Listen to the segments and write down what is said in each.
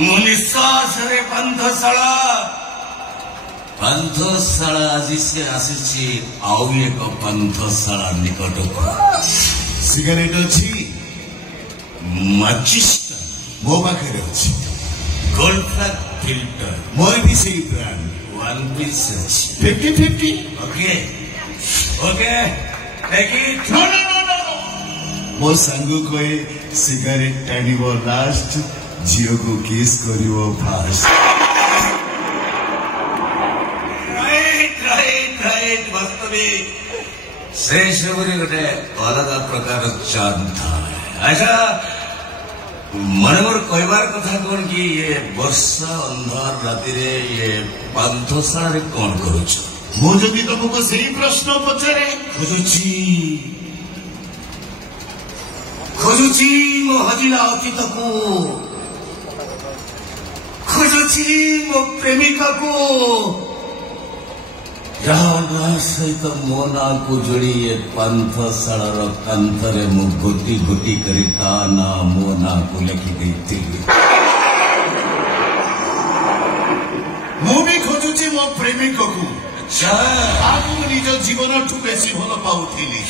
मो निश्वास रे पांथशाला आज से आसी आउ एक पांथशाला निकट को सिगरेट अच्छी माचिस मो पाखे अच्छी गोल्ड फ्लैग फिल्टर मोर भी सही brand one piece 50-50 okay okay take it no no no no मो संग कोई सिगरेट टाणिबो लास्ट झियो को किस करिवो फास्ट राइट वास्तविक से सबरी गोटे अलग प्रकार चांद था अच्छा मन मोर कहबार कथा कौन कि ये वर्षा अंधार राति रे ये पांथशाला कौन करुछ मो जदि तुमको सही प्रश्न पचारे खोजुची मो हजिला अतीत को खोजुची मो प्रेमिका को जहाँ सहित मो ना को जोड़ी ये पांथशालार कांथरे मु गोटी गोटी करी ता ना मो ना को लिखि देइथिली मु भी खोजुची मो प्रेमिक को अच्छा आगु निज जीवन ठु बेसी भल पाउथिली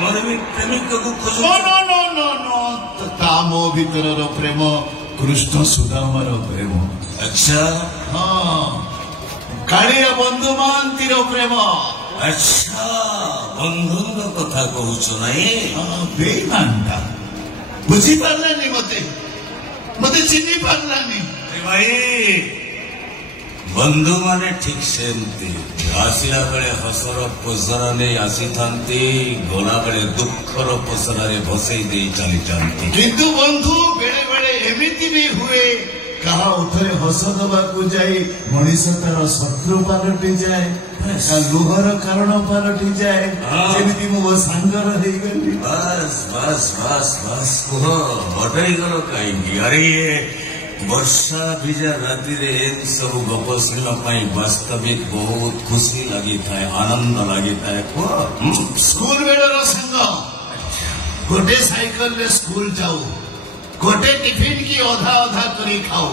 मोर भी प्रेमिक को खोजु नो नो नो नो नो ता मो भीतर प्रेम कृष्ण सुदामार प्रेम अच्छा हाँ कालिया बंधु महांतीर प्रेम अच्छा बंधुंग कथा कहूच नहीं बेईमानटा बुझी पारलानी मते मते चिन्ही पारलानी भाई बंधु माने ठीक सेमती आसिला बेले हसर पसरा नहीं आसी थांती गला बेले दुखर पसरा रे भसई दे चली जाती किंतु बंधु बेले बेले एमिति भी हुए कहा उठरे हस दबा को जाई मनीष तार शत्रु पालटी जाए लुहर कारण पालटी जाए जेमिति मो सांगर हे गली बस बस बस बस को हटई गलो काई अरे ये वर्षा भिजा राति रे सब गप शुणा वास्तविक बहुत खुशी लगी था आनंद लगी था स्कूल बेलर संग गोटे साइकिल रे स्कूल जाऊ गोटे टिफिन की अधा अधा करी खाऊ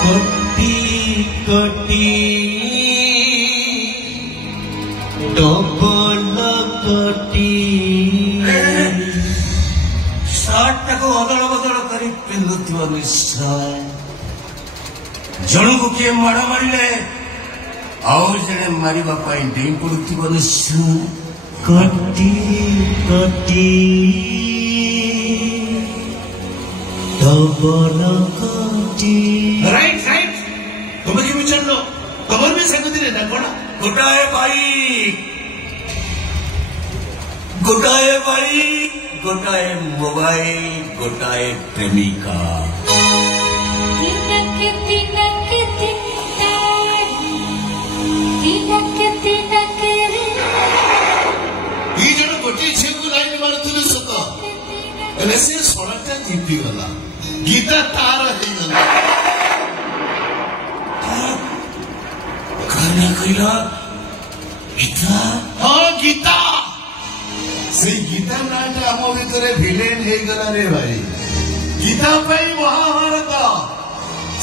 कोटी कोटी डबल कोटी सार्ट को अदल बदल कर पिंधुवा निश्चय जन को किए माड़ मारे आउ जड़े मारिबा पाई डेई पड़ुथिबो निश्चय कोटी कोटी डबल कोटी राइट राइट तुम्हें क्यों विचार लो कमर में सेगुदी रे ना कोना गोटाए भाई गोटाए मोबाइल गोटाए प्रेमिका गोटे झील को लाइन मारुले सत से सड़कटा जीपी गला गीता तार गला कहला गीता हाँ गीता से गीता नाटा आम भीतर भिलेन हो गला रे भाई गीता महाभारत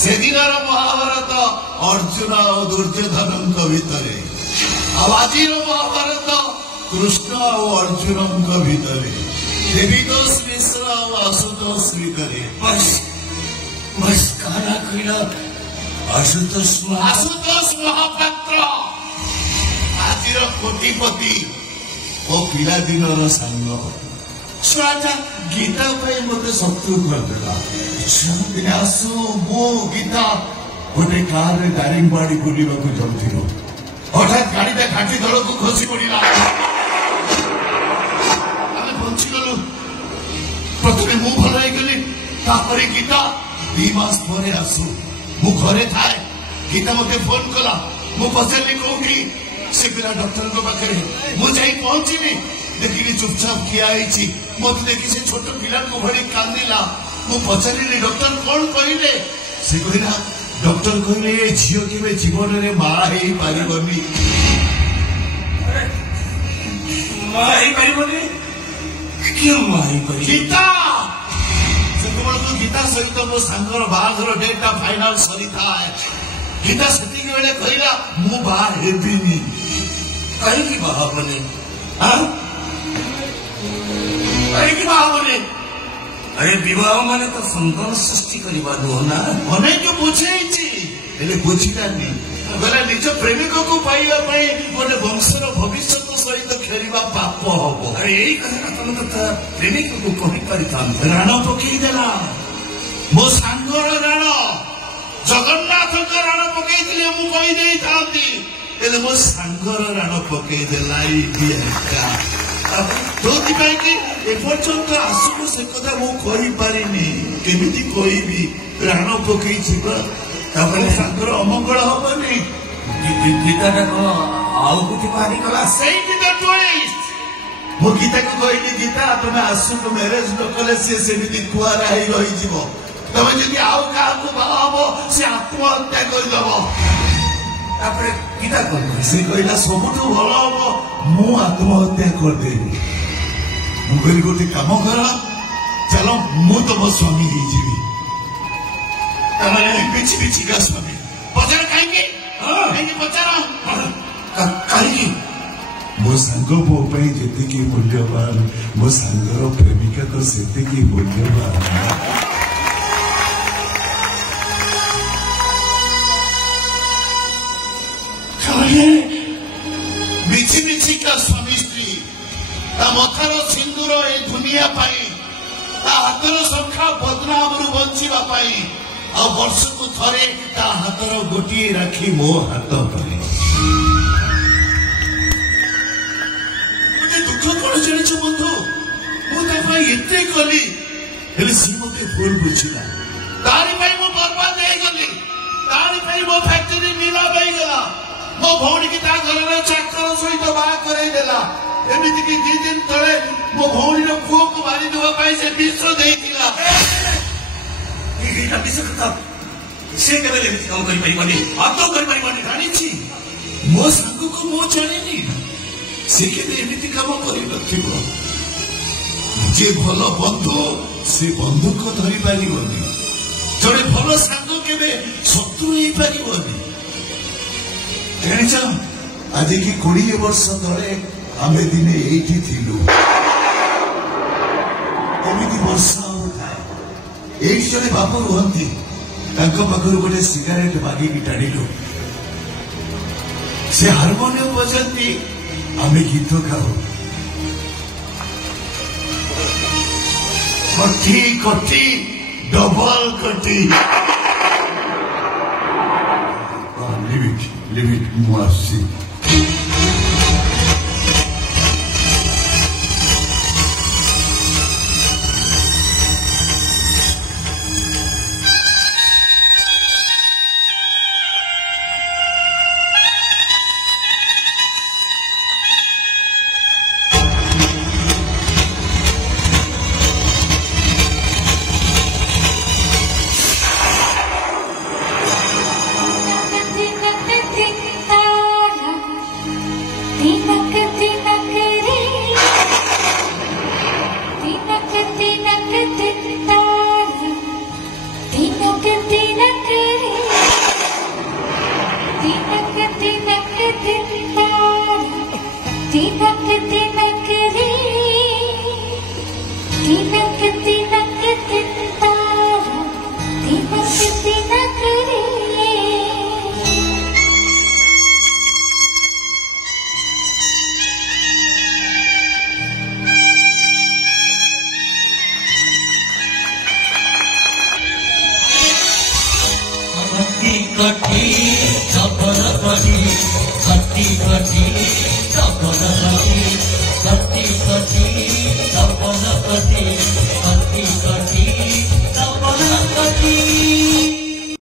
से दिन महाभारत अर्जुन और दुर्योधन भितर आज महाभारत कृष्ण और अर्जुन भितर देवीतोष मिश्र और आशुतोष भितर बस बस कहला कहला आशुतोष महापात्र आज कोटिपति ओ पिला दिन सांग छुआटा गीता मत शत्रु करदेला आसु मो गीता गोटे कार दारिंगबाड़ी बुलवाक जाऊँ हठात गाड़ीटा घाटी तल को खसी पड़ा बंचीगलु प्रथम मु भल गली गीता 2 मास पर आसु मु घरे थाए गीता मत फोन कला मु पचारि कौटी से पिला डॉक्टर पाखे मुझे पहुंचीनी देखिली चुपचाप किया मत देखी से छोट पिला भाई कांदिला मु पचारि डॉक्टर कौन कहले से कहला डॉक्टर कहले ये झील के जीवन में माँ हो पारबनी गीता से गीता सहित मो सांगर बाहाघर डेटा फाइनाल सरी था गीता सेतिक बेले कहला मु बा हेबिनी कहीं बाहा बने कहीं बाहा बने अरे विवाह माने तो संतान सृष्टि करवा नुह ना मने जो बुझेइछि हेले बुझिलानी गला निज प्रेमिक को पाइबा पई गोटे वंशर भविष्य सहित खेलिबा पाप हबो अरे यही कथा तुम तो प्रेमिक को कहि परिता राण पकई देला मो सांगर राण जगन्नाथ राण पकई दिले मु कहि देई थांती हेले मो सांगर राण पकई देला जोथि कि एपर्यंत आसुक से कथा मु कहि पारिनी केमिति कहबी राण पकई सांगर अमंगल हबनी गीता आउ कुछ पारी कला सही गीता ट्विस्ट मो गीता को कहली गीता तुम आसुक मैरेज न कले से कुआरा ही रही तमें जदि आउ क्या बाहा से आत्महत्या करदेव गीता कौन से कहला सबुठ भल हम मु आत्महत्या करदेवी मुझे गोटे कम कर चलो मु तुम स्वामी हो बिछि बिछिका स्वामी पचार कहीं पचार कहीं मो सांग मो जी मूल्यवान मो सांगर प्रेमिका तो से मूल्यवान बिछि बिछिका स्वामी स्त्री मथार सिंदूर ए दुनिया हाथर संख्या बदनाम बंचा आ वर्ष को थरे हाथर गोटे राखी मो हाथ पर गोटे दुख कौन जाच बंधु मुझे कली सी मत भूल बुझला तारी मु बर्बाद होगली तारी मो फैक्ट्री नीलाम होगला मो भौणी की घर चाकर सहित बाहा करदेला एमती कि 2 दिन तले मो भौणी पुओ को मारिदेवाई से विष देला विष कथा से केवल काम कर हाथ कर जानी मो सांग को मो जानी से केमती कम कर जे भल बंधु से बंधु को धरी पार जड़े भल सांग के शत्रु हो पार जान आज की 20 वर्ष तले आम दिने ये एमती वर्षा थाए ये जड़े बाप रुहती पाखर गोटे सिगारेट मागिकी टाणिलु से हारमोनियम बजाती आम गीत गाऊ कटी कटी डबल कटी लिमिट मुआसी कटी खटी खटी खटी